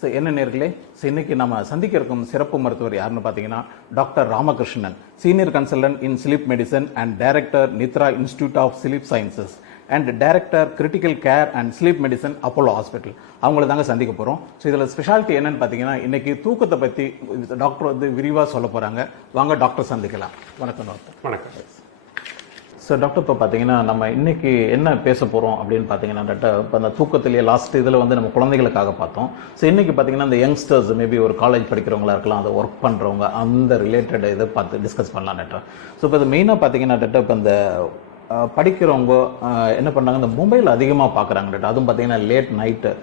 So என்ன நேர்களே, so இன்னைக்கு நம்ம சந்திக்க இருக்கும் சிறப்பு மருத்துவர் யாருன்னு பார்த்தீங்கன்னா doctor Ramakrishnan, senior consultant in sleep medicine and director Nidra institute of sleep sciences and director critical care and sleep medicine Apollo hospital. அவங்கள தாங்க சந்திக்க போகிறோம். ஸோ இதில் ஸ்பெஷாலிட்டி என்னன்னு பார்த்தீங்கன்னா இன்னைக்கு தூக்கத்தை பற்றி டாக்டர் வந்து விரிவாக சொல்ல போகிறாங்க. வாங்க டாக்டர் சந்திக்கலாம். வணக்கம் டாக்டர். வணக்கம். ஸோ டாக்டர், இப்போ பார்த்தீங்கன்னா நம்ம இன்னைக்கு என்ன பேச போகிறோம் அப்படின்னு பார்த்தீங்கன்னா டாக்டர், இப்போ அந்த தூக்கத்திலேயே லாஸ்ட் இதில் வந்து நம்ம குழந்தைகளுக்காக பார்த்தோம். ஸோ இன்னைக்கு பார்த்தீங்கன்னா இந்த யங்ஸ்டர்ஸ் மேபி ஒரு காலேஜ் படிக்கிறவங்களா இருக்கலாம், அதை ஒர்க் பண்ணுறவங்க, அந்த ரிலேட்டட் இதை பார்த்து டிஸ்கஸ் பண்ணலாம் டாக்டர். ஸோ இப்போ இது மெயினாக பார்த்தீங்கன்னா டாக்டர், இப்போ இந்த படிக்கிறவங்க என்ன பண்ணாங்க, இந்த மொபைல் அதிகமாக பார்க்குறாங்க டாக்டர். அதுவும் பார்த்தீங்கன்னா லேட் நைட்டு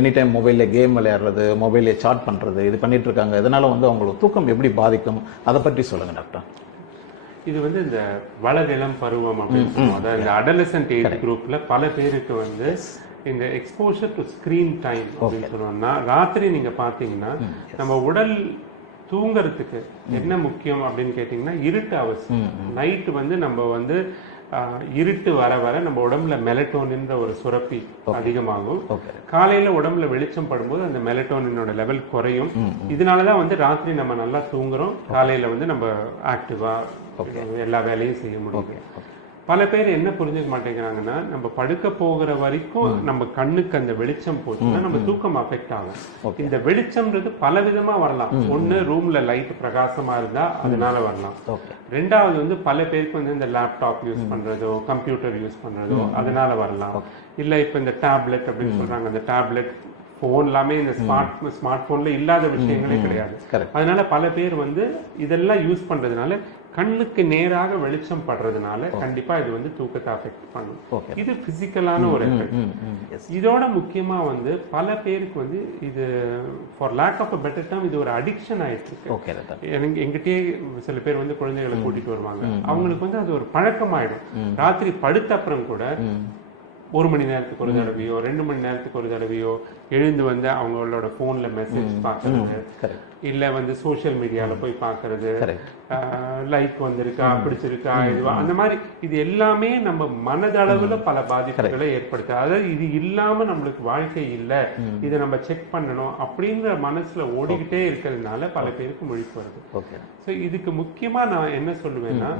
எனி டைம் மொபைலில் கேம் விளையாடுறது, மொபைலில் சாட் பண்ணுறது, இது பண்ணிட்டு இருக்காங்க. இதனால வந்து அவங்களுக்கு தூக்கம் எப்படி பாதிக்கும், அதை பற்றி சொல்லுங்கள் டாக்டர். இது வந்து இந்த வளரிளம் பருவம் அப்படின்னு சொல்லுவோம். அதாவது இந்த அடலசன்ட் ஏஜ் குரூப்ல பல பேருக்கு வந்து இந்த எக்ஸ்போஷர் டு ஸ்கிரீன் டைம் அப்படின்னு சொல்லுவோம்னா, ராத்திரி நீங்க பாத்தீங்கன்னா நம்ம உடல் தூங்குறதுக்கு என்ன முக்கியம் அப்படின்னு கேட்டீங்கன்னா இருட்டு அவசியம். நைட்டு வந்து நம்ம வந்து இருட்டு வர வர நம்ம உடம்புல மெலட்டோனின்ற ஒரு சுரப்பி அதிகமாகும். காலையில உடம்புல வெளிச்சம் படும்போது அந்த மெலட்டோனினோட லெவல் குறையும். இதனாலதான் வந்து ராத்திரி நம்ம நல்லா தூங்குறோம், காலையில வந்து நம்ம ஆக்டிவா எல்லா வேலையும் செய்ய முடியும். பல பேர் என்ன புரிஞ்சுக்க மாட்டேங்கிறாங்கன்னா, நம்ம படுக்க போகிற வரைக்கும் நம்ம கண்ணுக்கு அந்த வெளிச்சம் போச்சுன்னா நம்ம தூக்கம் அஃபெக்ட் ஆகும். இந்த வெளிச்சம்ன்றது பல விதமா வரலாம். ஒண்ணு, ரூம்ல லைட் பிரகாசமா இருந்தா அதனால வரலாம். ரெண்டாவது வந்து பல பேருக்கு வந்து இந்த லேப்டாப் யூஸ் பண்றதோ, கம்ப்யூட்டர் யூஸ் பண்றதோ அதனால வரலாம். இல்ல இப்ப இந்த டேப்லெட் அப்படின்னு சொல்றாங்க, அந்த டேப்லெட் போன் எல்லாமே இந்த ஸ்மார்ட் போன்ல இல்லாத விஷயங்களே கிடையாது. அதனால பல பேர் வந்து இதெல்லாம் யூஸ் பண்றதுனால கண்ணுக்கு நேராக வெளிச்சம் படுறதுனால கண்டிப்பா இது வந்து தூக்கத்தை அஃபெக்ட் பண்ணும். இது பிசிக்கலான ஒரு எஃபெக்ட். இதோட முக்கியமா வந்து பல பேருக்கு வந்து இது for lack of a better term இது ஒரு அடிக்ஷன் ஆயிட்டு இருக்கு. எங்கிட்டயே சில பேர் வந்து குழந்தைகளை கூட்டிட்டு வருவாங்க. அவங்களுக்கு வந்து அது ஒரு பழக்கமாயிடும். ராத்திரி படுத்த அப்புறம் கூட 1 மணி நேரத்துக்கு ஒரு தடவையோ 2 மணி நேரத்துக்கு ஒரு தடவையோ எழுந்து வந்து அவங்களோட போன்ல மெசேஜ் பாக்குறது, இல்ல வந்து சோசியல் மீடியால போய் பாக்குறது, லைக் வந்திருக்கா, பிடிச்சிருக்கா, இதுவா, அந்த மாதிரி இது எல்லாமே நம்ம மனதளவுல பல பாதிப்புகளை ஏற்படுத்து. அதாவது இது இல்லாம நம்மளுக்கு வாழ்க்கை இல்ல, இதை நம்ம செக் பண்ணணும் அப்படின்ற மனசுல ஓடிக்கிட்டே இருக்கிறதுனால பல பேருக்கு முழிப்பு வருது. சோ இதுக்கு முக்கியமா நான் என்ன சொல்லுவேன்னா,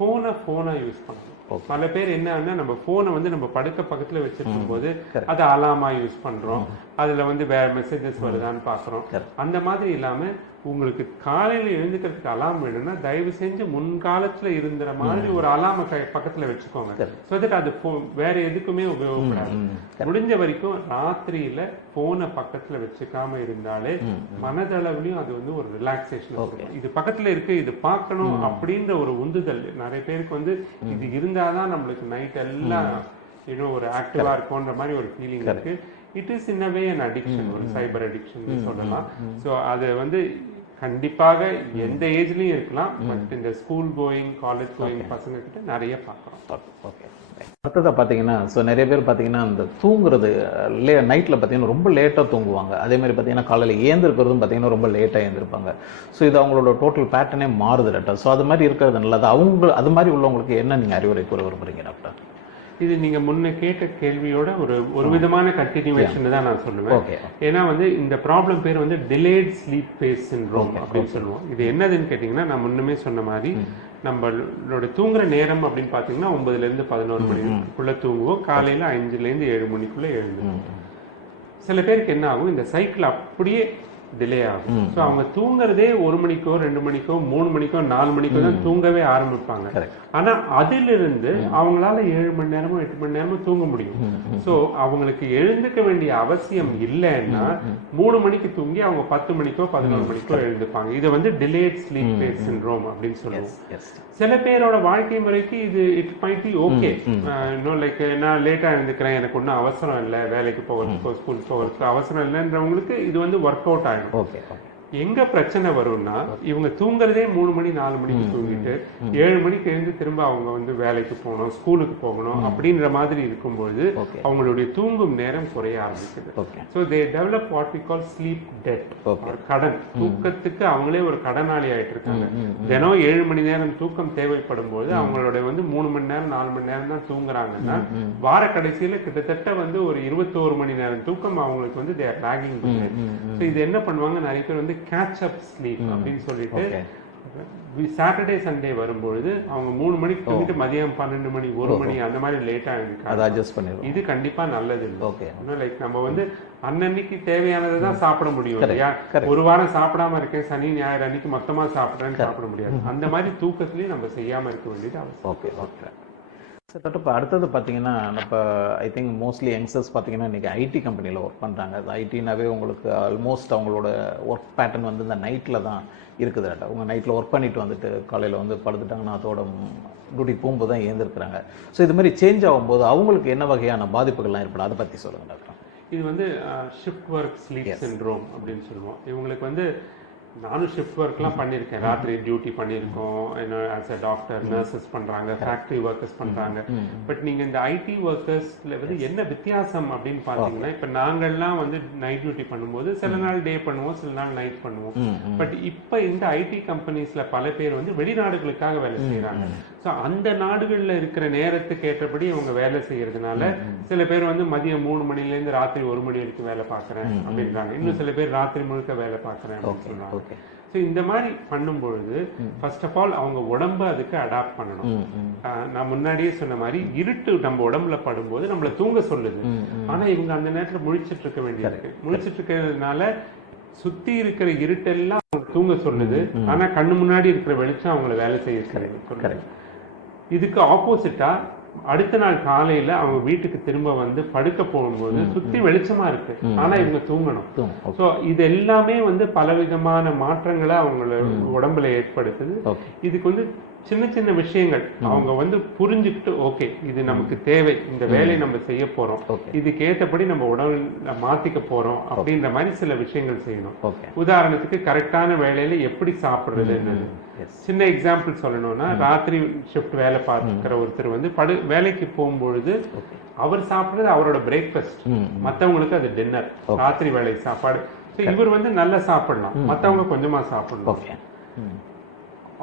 போனை யூஸ் பண்ணணும். பல பேர் என்ன, நம்ம போனை வந்து நம்ம படுக்க பக்கத்துல வச்சிருக்கும் போது அதை அலாமா யூஸ் பண்றோம், அதுல வந்து வேற மெசேஜஸ் வருதான்னு பாக்குறோம். அந்த மாதிரி இல்லாம உங்களுக்கு காலையில எழுந்துக்கிறதுக்கு அலாம் வேணும்னா தயவு செஞ்சு முன்காலத்துல இருந்த மாதிரி ஒரு அலாம பக்கத்துல வச்சுக்கோங்க. சோ தட் அது வேற எதுக்குமே உபயோகப்படாது. முடிஞ்ச வரைக்கும் ராத்திரியில போனை பக்கத்துல வச்சுக்காம இருந்தாலே மனதளவுலயும் அது வந்து ஒரு ரிலாக்ஸேஷன். இது பக்கத்துல இருக்கு, இது பார்க்கணும் அப்படின்ற ஒரு உந்துதல் நிறைய பேருக்கு வந்து இது இருந்தாதான் நம்மளுக்கு நைட் எல்லாம் இன்னும் ஒரு ஆக்டிவா இருக்கும்ன்ற மாதிரி ஒரு ஃபீலிங் இருக்கு. It is in a way an addiction, ஒரு சைபர் அடிக்ஷன் சொல்லலாம். ஸோ அது வந்து கண்டிப்பாக எந்த ஏஜ்லயும் இருக்கலாம். பட் இந்த ஸ்கூல் கோயிங், காலேஜ் கோயிங் பசங்க கிட்ட நிறைய பார்க்குறோம். அடுத்ததாக பார்த்தீங்கன்னா, ஸோ நிறைய பேர் பார்த்தீங்கன்னா அந்த தூங்குறது நைட்டில் பார்த்தீங்கன்னா ரொம்ப லேட்டாக தூங்குவாங்க. அதே மாதிரி பார்த்தீங்கன்னா காலையில் ஏந்திருக்கிறதும் பார்த்தீங்கன்னா ரொம்ப லேட்டாக ஏந்திருப்பாங்க. ஸோ இது அவங்களோட டோட்டல் பேட்டர்னே மாறுது டாக்டர். ஸோ அது மாதிரி இருக்கிறது நல்லது. அவங்க அது மாதிரி உள்ளவங்களுக்கு என்ன நீங்கள் அறிவுரை கூற விரும்புறீங்க டாக்டர்? இது நீங்க முன்ன கேட்ட கேள்வியோட ஒரு விதமான கண்டினியூவேஷன் தான் நான் சொல்லுவேன். ஏன்னா வந்து இந்த ப்ராப்ளம் பேர் வந்து டிலேட் ஸ்லீப் ஃபேஸ் சிண்ட்ரோம் அப்படின்னு சொல்லுவோம். இது என்னதுன்னு கேட்டீங்கன்னா, நான் முன்னுமே சொன்ன மாதிரி நம்மளோட தூங்குற நேரம் அப்படின்னு பாத்தீங்கன்னா 9ல இருந்து 11 மணிக்குள்ள தூங்குவோம். காலையில 5ல இருந்து 7 மணிக்குள்ள எழுந்துவோம். சில பேருக்கு என்ன ஆகும், இந்த சைக்கிள் அப்படியே டிலே ஆகும். ஸோ அவங்க தூங்குறதே 1 மணிக்கோ 2 மணிக்கோ 3 மணிக்கோ 4 மணிக்கோ தான் தூங்கவே ஆரம்பிப்பாங்க. ஆனா அதிலிருந்து அவங்களால 7 மணி நேரமோ 8 மணி நேரமோ தூங்க முடியும். ஸோ அவங்களுக்கு எழுந்துக்க வேண்டிய அவசியம் இல்லைன்னா 3 மணிக்கு தூங்கி அவங்க 10 மணிக்கோ 11 மணிக்கோ எழுந்துப்பாங்க. இதை வந்து டிலேட் ஸ்லீப் ஃபேஸ் சிண்ட்ரோம் அப்படின்னு சொல்லுவோம். சில பேரோட வாழ்க்கை முறைக்கு இது இட் மைட் பி ஓகே. இன்னும் லைக் நான் லேட்டா எழுந்துக்கிறேன், எனக்கு ஒன்றும் அவசரம் இல்லை, வேலைக்கு போகிறதுக்கோ ஸ்கூலுக்கு போகிறதுக்கோ அவசரம் இல்லைன்றவங்களுக்கு இது வந்து ஒர்க் அவுட் ஆகும். எங்க பிரச்சனை வரும்னா இவங்க தூங்குறதே 3 மணி 4 மணிக்கு தூங்கிட்டு 7 மணிக்கு எழுந்து திரும்ப அவங்க வந்து வேலைக்கு போகணும், ஸ்கூலுக்கு போகணும் அப்படின்ற மாதிரி இருக்கும்போது அவங்களுடைய தூங்கும் நேரம் குறைய ஆரம்பிக்குது. So they develop what we call sleep debt, கடன். தூக்கத்துக்கு அவங்களே ஒரு கடனாளி ஆயிட்டு இருக்காங்க. தினம் 7 மணி நேரம் தூக்கம் தேவைப்படும் போது அவங்களோட வந்து 3 மணி நேரம் 4 மணி நேரம் தான் தூங்குறாங்கன்னா வார கடைசியில கிட்டத்தட்ட வந்து ஒரு 21 மணி நேரம் தூக்கம் அவங்களுக்கு வந்து தேர் லாகிங். ஸோ இது என்ன பண்ணுவாங்க, நிறைய பேர் வந்து கேட்ச் அப் ஸ்லீப் அப்படின்னு சொல்லிட்டு சாட்டர்டே சண்டே வரும்பொழுது அவங்க 3 மணிக்கு தூங்கிட்டு மதியம் 12 மணி 1 மணி அந்த மாதிரி லேட்டா எழுந்திருக்காங்க. இது கண்டிப்பா நல்லது இல்லை. லைக் நம்ம வந்து அன்னன்னைக்கு தேவையானதை தான் சாப்பிட முடியும் இல்லையா. ஒரு வாரம் சாப்பிடாம இருக்கேன், சனி ஞாயிறு அன்னைக்கு மொத்தமா சாப்பிட்றேன்னு சாப்பிட முடியாது. அந்த மாதிரி தூக்கத்திலயும் நம்ம செய்யாம இருக்க வேண்டியது அவசியம். சார் இப்போ அடுத்தது பார்த்தீங்கன்னா இப்போ ஐ திங்க் மோஸ்ட்லி யங்ஸ்டர்ஸ் பார்த்தீங்கன்னா இன்றைக்கி ஐடி கம்பெனியில் ஒர்க் பண்ணுறாங்க. அது ஐடினாவே உங்களுக்கு ஆல்மோஸ்ட் அவங்களோட ஒர்க் பேட்டர்ன் வந்து இந்த நைட்டில் தான் இருக்குது. அவங்க நைட்டில் ஒர்க் பண்ணிட்டு வந்துட்டு காலையில் வந்து படுத்துட்டாங்கன்னா அதோட டியூட்டி போகும்போது தான் ஏந்திருக்கிறாங்க. ஸோ இது மாதிரி சேஞ்ச் ஆகும்போது அவங்களுக்கு என்ன வகையான பாதிப்புகள்லாம் ஏற்படும், அதை பற்றி சொல்லுங்கள் டாக்டர். இது வந்து ஷிஃப்ட் ஒர்க் ஸ்லீப் சிண்ட்ரோம் அப்படின்னு சொல்லுவோம். இவங்களுக்கு வந்து நானும் ஷிஃப்ட் ஒர்க்லாம் பண்ணியிருக்கேன், ராத்திரி டியூட்டி பண்ணியிருக்கோம். ஆஸ் அ டாக்டர், நர்சஸ் பண்ணுறாங்க, ஃபேக்ட்ரி ஒர்க்கர்ஸ் பண்ணுறாங்க. பட் நீங்கள் இந்த ஐடி ஒர்க்கர்ஸில் வந்து என்ன வித்தியாசம் அப்படின்னு பார்த்தீங்கன்னா, இப்போ நாங்கள்லாம் வந்து நைட் டியூட்டி பண்ணும்போது சில நாள் டே பண்ணுவோம், சில நாள் நைட் பண்ணுவோம். பட் இப்போ இந்த ஐடி கம்பெனிஸில் பல பேர் வந்து வெளிநாடுகளுக்காக வேலை செய்கிறாங்க. ஸோ அந்த நாடுகளில் இருக்கிற நேரத்துக்கு ஏற்றபடி அவங்க வேலை செய்யறதுனால சில பேர் வந்து மதியம் 3 மணிலேருந்து ராத்திரி 1 மணி வரைக்கும் வேலை பார்க்குறேன் அப்படின்றாங்க. இன்னும் சில பேர் ராத்திரி முழுக்க வேலை பார்க்குறேன் அப்படின்னு சொல்றாங்க. ஸோ இந்த மாதிரி பண்ணும்பொழுது ஃபர்ஸ்ட் ஆஃப் ஆல் அவங்க உடம்ப அதுக்கு அடாப்ட் பண்ணணும். நான் முன்னாடியே சொன்ன மாதிரி இருட்டு நம்ம உடம்புல படும்போது நம்மளை தூங்க சொல்லுது. ஆனா இவங்க அந்த நேரத்தில் முழிச்சிட்டு இருக்க வேண்டியிருக்கு. முழிச்சிட்டு இருக்கிறதுனால சுத்தி இருக்கிற இருட்டெல்லாம் தூங்க சொல்லுது, ஆனா கண்ணு முன்னாடி இருக்கிற வெளிச்சம் அவங்கள வேலை செய்ய சொல்லுது. இதுக்கு ஆப்போசிட்டா அடுத்த நாள் காலையில அவங்க வீட்டுக்கு திரும்ப வந்து படுக்க போகும்போது சுத்தி வெளிச்சமா இருக்கு, ஆனா இவங்க தூங்கணும். சோ இது எல்லாமே வந்து பலவிதமான மாற்றங்களை அவங்கள உடம்புல ஏற்படுத்துது. இதுக்கு வந்து சின்ன சின்ன விஷயங்கள் அவங்க வந்து புரிஞ்சுக்கிட்டு, ஓகே இது நமக்கு தேவை, இந்த வேலையை நம்ம செய்ய போறோம், இதுக்கு ஏற்றபடி நம்ம உடம்புல மாத்திக்க போறோம் அப்படின்ற மாதிரி சில விஷயங்கள் செய்யணும். உதாரணத்துக்கு கரெக்டான வேலையில எப்படி சாப்பிடுறது. சின்ன எக்ஸாம்பிள் சொல்லணும்னா, ராத்திரி ஷிஃப்ட் வேலை பார்க்கிற ஒருத்தர் வந்து வேலைக்கு போகும்பொழுது அவர் சாப்பிடுறது அவரோட பிரேக்ஃபாஸ்ட், மற்றவங்களுக்கு அது டின்னர், ராத்திரி வேலை சாப்பாடு. இவர் வந்து நல்லா சாப்பிடலாம், மற்றவங்க கொஞ்சமா சாப்பிடணும்.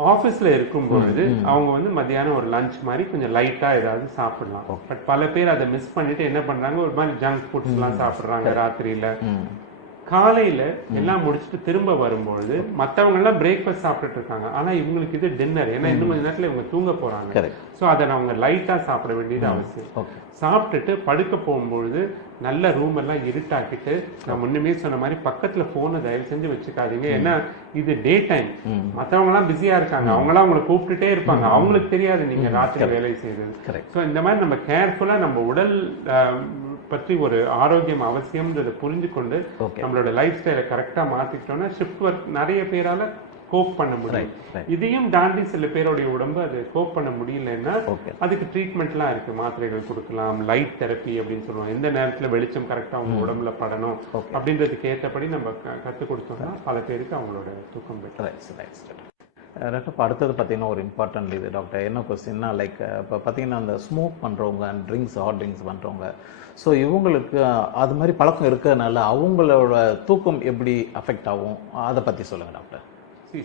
ஆஃபீஸில் இருக்கும் பொழுது அவங்க வந்து மத்தியானம் ஒரு லஞ்ச் மாதிரி கொஞ்சம் லைட்டா ஏதாவது சாப்பிடலாம். பட் பல பேர் அதை மிஸ் பண்ணிட்டு என்ன பண்றாங்க, ஒரு மாதிரி ஜங்க் ஃபுட்ஸ் எல்லாம் சாப்பிடுறாங்க ராத்திரியில. காலையில எல்லாம் முடிச்சுட்டு திரும்ப வரும்பொழுது மற்றவங்க எல்லாம் பிரேக்ஃபாஸ்ட் சாப்பிட்டுட்டு இருக்காங்க, ஆனா இவங்களுக்கு இது டின்னர். ஏன்னா இன்னும் கொஞ்ச நேரத்துல இவங்க தூங்க போறாங்க. ஸோ அதை அவங்க லைட்டா சாப்பிட வேண்டியது அவசியம். சாப்பிட்டுட்டு படுக்க போகும்பொழுது நல்ல ரூம் எல்லாம் இருட்டாக்கிட்டு, நான் முன்னுமே சொன்ன மாதிரி பக்கத்துல போனை தயவு செஞ்சு வச்சுக்காதீங்க. ஏன்னா இது டே டைம், மற்றவங்க எல்லாம் பிஸியா இருக்காங்க, அவங்க எல்லாம் அவங்களை கூப்பிட்டுட்டே இருப்பாங்க, அவங்களுக்கு தெரியாது நீங்க ராத்திரி வேலை செய்யறது. ஸோ இந்த மாதிரி நம்ம கேர்ஃபுல்லா நம்ம உடல் பற்றி ஒரு ஆரோக்கியம் அவசியம்ன்றதை புரிஞ்சு கொண்டு நம்மளோட லைஃப் ஸ்டைலை கரெக்டா மாத்திக்கிட்டோம்னா ஷிஃப்ட் ஒர்க் நிறைய பேரால கோப் பண்ண முடியும். இதையும் தாண்டி சில பேருடைய உடம்பு அது கோப் பண்ண முடியலன்னா அதுக்கு ட்ரீட்மெண்ட்லாம் இருக்கு, மாத்திரைகள் கொடுக்கலாம், லைட் தெரப்பி அப்படின்னு சொல்லுவாங்க. எந்த நேரத்துல வெளிச்சம் கரெக்டா அவங்க உடம்புல படணும் அப்படின்றதுக்கு ஏற்றபடி நம்ம கற்றுக் கொடுத்தோம்னா பல பேருக்கு அவங்களோட தூக்கம் பெற்று. இப்போ அடுத்தது பார்த்தீங்கன்னா ஒரு இம்பார்ட்டன்ட் இது டாக்டர், என்ன கொஸ்டின்னா லைக் இப்போ பார்த்தீங்கன்னா அந்த ஸ்மோக் பண்ணுறவங்க அண்ட் ட்ரிங்க்ஸ், ஹாட் ட்ரிங்க்ஸ் பண்ணுறவங்க, ஸோ இவங்களுக்கு அது மாதிரி பழக்கம் இருக்கிறதுனால அவங்களோட தூக்கம் எப்படி அஃபெக்ட் ஆகும், அதை பற்றி சொல்லுங்கள் டாக்டர்.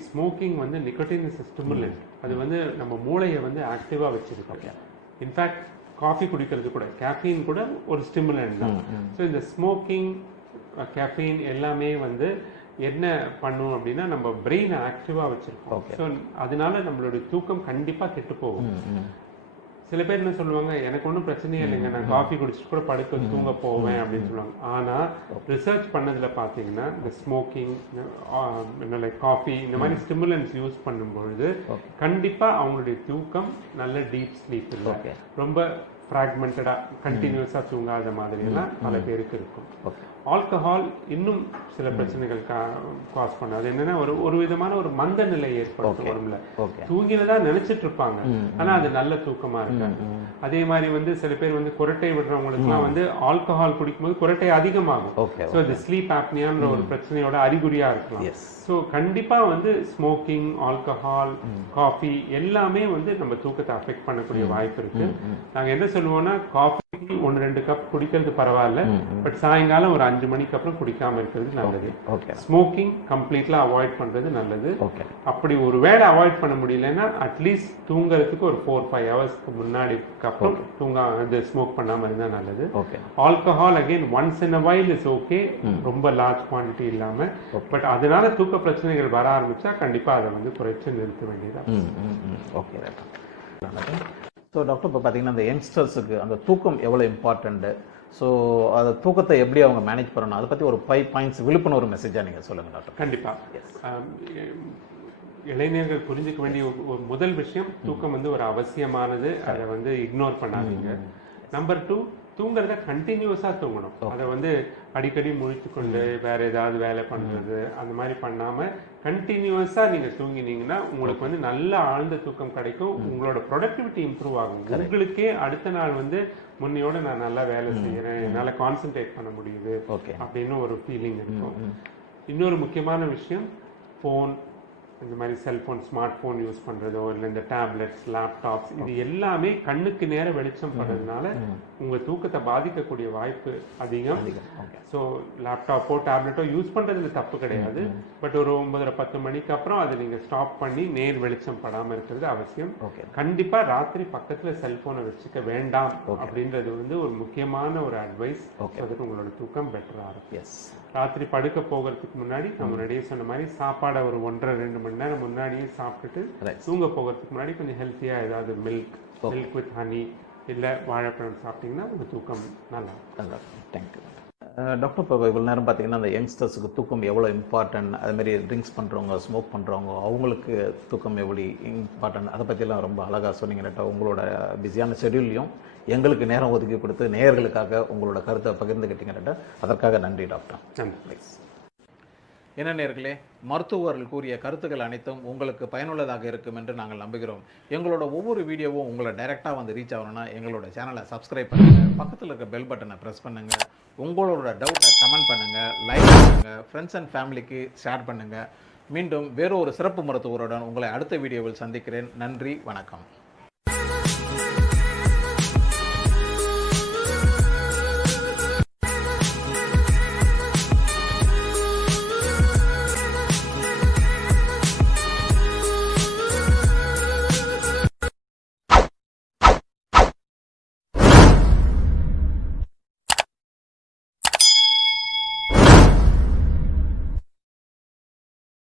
ஸ்மோக்கிங் வந்து நிக்கோட்டின் இஸ் ஸ்டிமுலன்ட். அது வந்து நம்ம மூளையை வந்து ஆக்டிவா வச்சிருக்கோம். இன்ஃபேக்ட் காஃபி குடிக்கிறது கூட, கேஃபீன் கூட ஒரு ஸ்டிமுலன்ட் தான். ஸோ இந்த ஸ்மோக்கிங், கேஃபீன் எல்லாமே வந்து என்ன பண்ணும் அப்படின்னா நம்ம பிரெயினை ஆக்டிவா வச்சிருக்கோம். ஸோ அதனால நம்மளுடைய தூக்கம் கண்டிப்பா கெட்டு போகும். சில பேர் என்ன சொல்லுவாங்க, எனக்கு ஒன்றும் பிரச்சனையே இல்லைங்க, நான் காஃபி குடிச்சிட்டு கூட படுக்க தூங்க போவேன் அப்படின்னு சொல்லுவாங்க. ஆனால் ரிசர்ச் பண்ணதுல பார்த்தீங்கன்னா இந்த ஸ்மோக்கிங், லைக் காஃபி, இந்த மாதிரி ஸ்டிமுலன்ஸ் யூஸ் பண்ணும்பொழுது கண்டிப்பாக அவங்களுடைய தூக்கம் நல்ல டீப் ஸ்லீப் இல்லை, ரொம்ப ஃப்ராக்மெண்டடா கண்டினியூஸா தூங்காத மாதிரி எல்லாம் பல பேருக்கு இருக்கும். ஆல்கஹால் இன்னும் சில பிரச்சனைகள் காஸ் பண்ணாது. அது என்னன்னா ஒரு விதமான ஒரு மந்த நிலை ஏற்படுத்தும் உடம்புல. தூங்கினதா நினைச்சிட்டு இருப்பாங்க, ஆனா அது நல்ல தூக்கமா இருக்காது. அதே மாதிரி வந்து சில பேர் வந்து குரட்டை விடுறவங்களுக்கு எல்லாம் வந்து ஆல்கஹால் குடிக்கும்போது குரட்டை அதிகமாகும். ஸோ அது ஸ்லீப் ஆப்னியான்ற ஒரு பிரச்சனையோட அறிகுறியா இருக்கலாம். ஸோ கண்டிப்பா வந்து ஸ்மோக்கிங், ஆல்கஹால், காஃபி எல்லாமே வந்து நம்ம தூக்கத்தை அஃபெக்ட் பண்ணக்கூடிய வாய்ப்பு இருக்கு. நாங்க என்ன சொல்லுவோம்னா, காஃபி 1-2 கப் குடிக்கிறது பரவாயில்ல, பட் சாயங்காலம் ஒரு 5 மணிக்கு அப்புறம் குடிக்காம இருக்கிறது நல்லது. ஸ்மோக்கிங் கம்ப்ளீட்லா அவாய்ட் பண்றது நல்லது. அப்படி ஒரு வேளை அவாய்ட் பண்ண முடியலன்னா அட்லீஸ்ட் தூங்குறதுக்கு ஒரு 4-5 ஹவர்ஸ்க்கு முன்னாடி அப்புறம் ஸ்மோக் பண்ணாம இருந்தா நல்லது. Alcohol again once in a while is okay, ரொம்ப லார்ஜ் குவான்டிட்டி இல்லாம. பட் அதனால தூக்க பிரச்சனைகள் வர ஆரம்பிச்சா கண்டிப்பா அதை வந்து குறைச்சு நிறுத்த வேண்டியதா. ஓகே ஸோ டாக்டர், இப்போ பார்த்தீங்கன்னா அந்த யங்ஸ்டர்ஸுக்கு அந்த தூக்கம் எவ்வளோ இம்பார்ட்டண்ட்டு, ஸோ அந்த தூக்கத்தை எப்படி அவங்க மேனேஜ் பண்ணணும், அதை பற்றி ஒரு 5 பாயிண்ட்ஸ் விழிப்புணர்வு மெசேஜாக நீங்கள் சொல்லுங்கள் டாக்டர். கண்டிப்பாக இளைஞர்கள் புரிஞ்சுக்க வேண்டிய ஒரு முதல் விஷயம், தூக்கம் வந்து ஒரு அவசியமானது, அதை வந்து இக்னோர் பண்ணாதீங்க. நம்பர் 2, தூங்குறத கண்டினியூஸா தூங்கணும். அதை வந்து அடிக்கடி முழித்து கொண்டு வேற ஏதாவது வேலை பண்றது அந்த மாதிரி பண்ணாம கண்டினியூஸா நீங்க தூங்கினீங்கன்னா உங்களுக்கு வந்து நல்ல ஆழ்ந்த தூக்கம் கிடைக்கும். உங்களோட ப்ரொடக்டிவிட்டி இம்ப்ரூவ் ஆகும். உங்களுக்கே அடுத்த நாள் வந்து முன்னையோட நான் நல்லா வேலை செய்யறேன், என்னால கான்சென்ட்ரேட் பண்ண முடியுது அப்படின்னு ஒரு ஃபீலிங் இருக்கும். இன்னொரு முக்கியமான விஷயம், போன், இந்த மாதிரி செல்போன், ஸ்மார்ட் போன் யூஸ் பண்றதோ இல்லை இந்த டேப்லெட்ஸ், லேப்டாப்ஸ், இது எல்லாமே கண்ணுக்கு நேர வெளிச்சம் பண்றதுனால உங்க தூக்கத்தை பாதிக்கக்கூடிய வாய்ப்பு அதிகம். ஸோ லேப்டாப்போ டேப்லெட்டோ யூஸ் பண்றதுல தப்பு கிடையாது, பட் ஒரு 9-10 மணிக்கு அப்புறம் அதை நீங்க ஸ்டாப் பண்ணி நேர் வெளிச்சம் படாம இருக்கிறது அவசியம். கண்டிப்பா ராத்திரி பக்கத்துல செல்போனை வச்சுக்க வேண்டாம் அப்படின்றது வந்து ஒரு முக்கியமான ஒரு அட்வைஸ். அதுக்கு உங்களோட தூக்கம் பெட்டரா இருக்கும். ராத்திரி படுக்க போகிறதுக்கு முன்னாடி நம்ம முன்னாடியே சொன்ன மாதிரி சாப்பாடை ஒரு 1.5-2 மணி நேரம் முன்னாடியே சாப்பிட்டுட்டு தூங்க போகிறதுக்கு முன்னாடி கொஞ்சம் ஹெல்த்தியா ஏதாவது மில்க் வித் ஹனி இல்லை வாழைப்பழம் சாப்பிட்டீங்கன்னா உங்க தூக்கம் நல்லா இருக்கும். Thank you doctor. இப்போ இவ்வளோ நேரம் பார்த்தீங்கன்னா அந்த யங்ஸ்டர்ஸுக்கு தூக்கம் எவ்வளோ இம்பார்ட்டன்ட், அதுமாரி ட்ரிங்க்ஸ் பண்ணுறவங்க, ஸ்மோக் பண்ணுறவங்க, அவங்களுக்கு தூக்கம் எவ்வளோ இம்பார்ட்டன்ட், அதை பற்றிலாம் ரொம்ப அழகாக சொன்னீங்க டாக்டர். உங்களோட பிஸியான ஷெடியூல்லையும் எங்களுக்கு நேரம் ஒதுக்கி கொடுத்து நேயர்களுக்காக உங்களோட கருத்தை பகிர்ந்துக்கிட்டீங்க டாக்டர். அதற்காக நன்றி டாக்டர். என்ன நேயர்களே, மருத்துவர்கள் கூறிய கருத்துக்கள் அனைத்தும் உங்களுக்கு பயனுள்ளதாக இருக்கும் என்று நாங்கள் நம்புகிறோம். எங்களோட ஒவ்வொரு வீடியோவும் உங்களை டைரெக்டாக வந்து ரீச் ஆகணும்னா எங்களோட சேனலை சப்ஸ்கிரைப் பண்ணுங்கள், பக்கத்தில் இருக்க பெல் பட்டனை ப்ரெஸ் பண்ணுங்கள், உங்களோட டவுட்டை கமெண்ட் பண்ணுங்கள், லைக் பண்ணுங்கள், ஃப்ரெண்ட்ஸ் அண்ட் ஃபேமிலிக்கு ஷேர் பண்ணுங்கள். மீண்டும் வேறு ஒரு சிறப்பு மருத்துவருடன் உங்களை அடுத்த வீடியோவில் சந்திக்கிறேன். நன்றி, வணக்கம்.